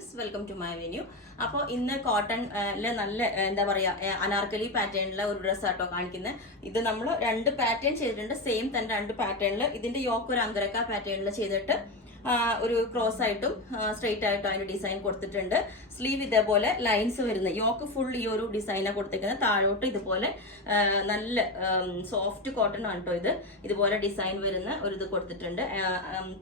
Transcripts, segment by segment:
Friends, welcome to my venue. അപ്പോൾ ഇന്ന് കോട്ടണിലെ നല്ല എന്താ പറയുക അനാർക്കലി പാറ്റേണിലെ ഒരു ഡ്രസ്സ് ആട്ടോ കാണിക്കുന്നത്. ഇത് നമ്മൾ രണ്ട് പാറ്റേൺ ചെയ്തിട്ടുണ്ട്, സെയിം തന്നെ രണ്ട് പാറ്റേണിൽ. ഇതിന്റെ യോക്ക് ഒരു അങ്കരക്ക പാറ്റേണിൽ ചെയ്തിട്ട് ഒരു ക്രോസ് ആയിട്ടും സ്ട്രെയിറ്റ് ആയിട്ടും അതിന്റെ ഡിസൈൻ കൊടുത്തിട്ടുണ്ട്. സ്ലീവ് ഇതേപോലെ ലൈൻസ് വരുന്ന യോക്ക് ഫുൾ ഈ ഒരു ഡിസൈനാണ് കൊടുത്തിരിക്കുന്നത്. താഴോട്ട് ഇതുപോലെ നല്ല സോഫ്റ്റ് കോട്ടൺ ആണ് കേട്ടോ ഇത്. ഇതുപോലെ ഡിസൈൻ വരുന്ന ഒരു ഇത് കൊടുത്തിട്ടുണ്ട്.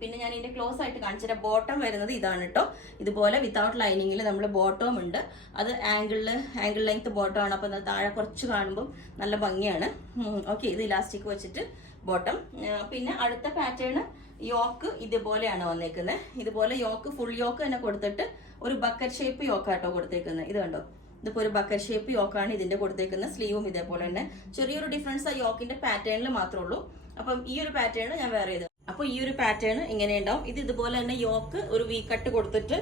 പിന്നെ ഞാൻ ഇതിന്റെ ക്ലോസ് ആയിട്ട് കാണിച്ചിട്ട് ബോട്ടം വരുന്നത് ഇതാണ് കേട്ടോ. ഇതുപോലെ വിത്തൗട്ട് ലൈനിങ്ങിൽ നമ്മൾ ബോട്ടം ഉണ്ട്. അത് ആംഗിൾ ലെങ്ത് ബോട്ടം ആണ്. അപ്പൊ താഴെ കുറച്ച് കാണുമ്പോൾ നല്ല ഭംഗിയാണ്. ഓക്കെ, ഇത് ഇലാസ്റ്റിക് വെച്ചിട്ട് ബോട്ടം. പിന്നെ അടുത്ത പാറ്റേൺ യോക്ക് ഇതുപോലെയാണ് വന്നേക്കുന്നത്. ഇതുപോലെ യോക്ക് ഫുൾ യോക്ക് തന്നെ കൊടുത്തിട്ട് ഒരു ബക്കറ്റ് ഷേപ്പ് യോക്കാട്ടോ കൊടുത്തേക്കുന്നത്. ഇത് കണ്ടോ, ഇതിപ്പോ ഒരു ബക്കറ്റ് ഷേപ്പ് യോക്കാണ് ഇതിന്റെ കൊടുത്തേക്കുന്നത്. സ്ലീവും ഇതേപോലെ തന്നെ. ചെറിയൊരു ഡിഫറൻസ് ആ യോക്കിന്റെ പാറ്റേണിൽ മാത്രമേ ഉള്ളൂ. അപ്പം ഈ ഒരു പാറ്റേൺ ഞാൻ വേറെ ചെയ്തു. അപ്പോൾ ഈ ഒരു പാറ്റേൺ ഇങ്ങനെ ഉണ്ടാവും. ഇത് ഇതുപോലെ തന്നെ യോക്ക് ഒരു വി കട്ട് കൊടുത്തിട്ട്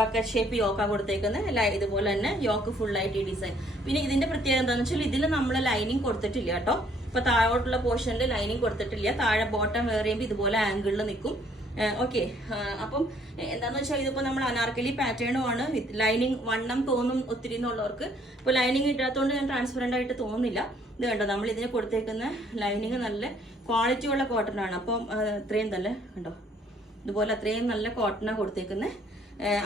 ബക്കറ്റ് ഷേപ്പ് യോക്കാണ് കൊടുത്തേക്കുന്നത്. ഇതുപോലെ തന്നെ യോക്ക് ഫുൾ ആയിട്ട് ഈ ഡിസൈൻ. പിന്നെ ഇതിന്റെ പ്രത്യേകത എന്താണെന്ന് വെച്ചാൽ ഇതിൽ നമ്മൾ ലൈനിങ് കൊടുത്തിട്ടില്ല കേട്ടോ. ഇപ്പൊ താഴോട്ടുള്ള പോർഷനിൽ ലൈനിങ് കൊടുത്തിട്ടില്ല. താഴെ ബോട്ടം വേറെ ചെയ്യുമ്പോൾ ഇതുപോലെ ആംഗിളിൽ നിൽക്കും. ഓക്കെ, അപ്പം എന്താന്ന് വെച്ചാൽ ഇതിപ്പോ നമ്മൾ അനാർക്കലി പാറ്റേണും ആണ്. വിത്ത് ലൈനിങ് വണ്ണം തോന്നും ഒത്തിരി എന്നുള്ളവർക്ക്. ഇപ്പൊ ലൈനിങ് ഇടാത്തതുകൊണ്ട് ഞാൻ ട്രാൻസ്പെറന്റ് ആയിട്ട് തോന്നുന്നില്ല. ഇത് കണ്ടോ, നമ്മൾ ഇതിന് കൊടുത്തേക്കുന്ന ലൈനിങ് നല്ല ക്വാളിറ്റി ഉള്ള കോട്ടൺ ആണ്. അപ്പം അത്രയും നല്ല കണ്ടോ, ഇതുപോലെ അത്രയും നല്ല കോട്ടണാണ് കൊടുത്തേക്കുന്നത്.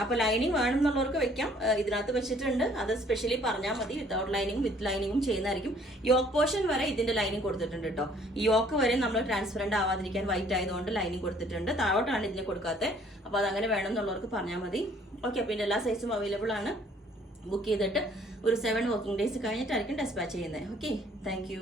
അപ്പൊ ലൈനിങ് വേണം എന്നുള്ളവർക്ക് വെക്കാം. ഇതിനകത്ത് വെച്ചിട്ടുണ്ട്, അത് സ്പെഷ്യലി പറഞ്ഞാൽ മതി. വിത്തൗട്ട് ലൈനിങ്ങും വിത്ത് ലൈനിങ്ങും ചെയ്യുന്നതായിരിക്കും. യോക്ക് പോർഷൻ വരെ ഇതിന്റെ ലൈനിങ് കൊടുത്തിട്ടുണ്ട് കേട്ടോ. ഈ യോക്ക് വരെ നമ്മൾ ട്രാൻസ്പെറന്റ് ആവാതിരിക്കാൻ വൈറ്റ് ആയതുകൊണ്ട് ലൈനിങ് കൊടുത്തിട്ടുണ്ട്. താഴോട്ടാണ് ഇതിനെ കൊടുക്കാത്തത്. അപ്പൊ അതങ്ങനെ വേണം എന്നുള്ളവർക്ക് പറഞ്ഞാൽ മതി. ഓക്കെ, പിന്നെ എല്ലാ സൈസും അവൈലബിൾ ആണ്. ബുക്ക് ചെയ്തിട്ട് ഒരു 7 വർക്കിംഗ് ഡേയ്സ് കഴിഞ്ഞിട്ടായിരിക്കും ഡെസ്പാച്ച് ചെയ്യുന്നത്. Okay, thank you.